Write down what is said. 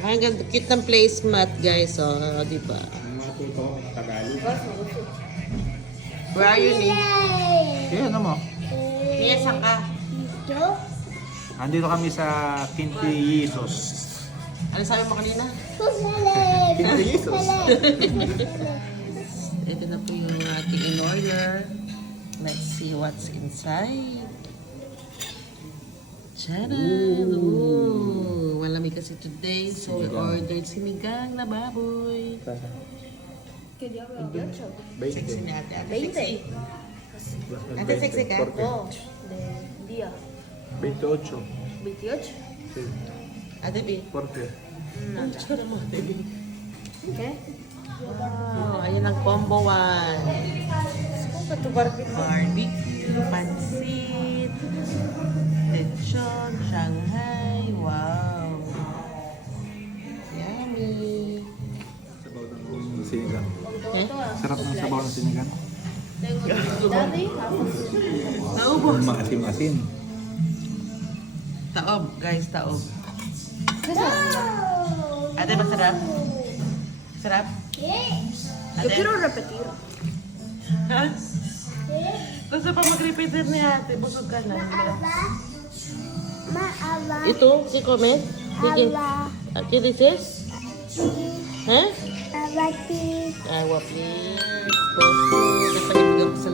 Ang ganda, cute ng placemat, guys. Oh, di ba? Matuto Tagalog. Where are you, Ning? Kaya ano mo? Nia, saan ka? Andito kami sa Quinti Jesus. Ano sabi mo kanina? Quinti Jesus. Ito na po yung ating in-order. Let's see what's inside. Charan! Ooh, malamig kasi today. So we ordered sinigang na baboy. Sexy ni ate. Ate sexy. Ate sexy ka? No, de día. 28. 28. Sí. Ate B. Porque Ang tsura mo, ate B. ¿Qué? Wow, ayan ang combo one. Barbecue, pansit, lechon, Shanghai. Wow. Yummy. sabaw ng sinigang. Eh? Sarap ng sabaw ng sinigang. Daddy, Naubos. Maasim-asim. Taob, guys, taob. Ate, masarap? Sarap? yo quiero repetir. Ha? Gusto pa mag-repeat din ni ate. Busog ka na. Ito, si comment? Sige. Ate, this is? Ha? Awa, please. Ito, ito yung sa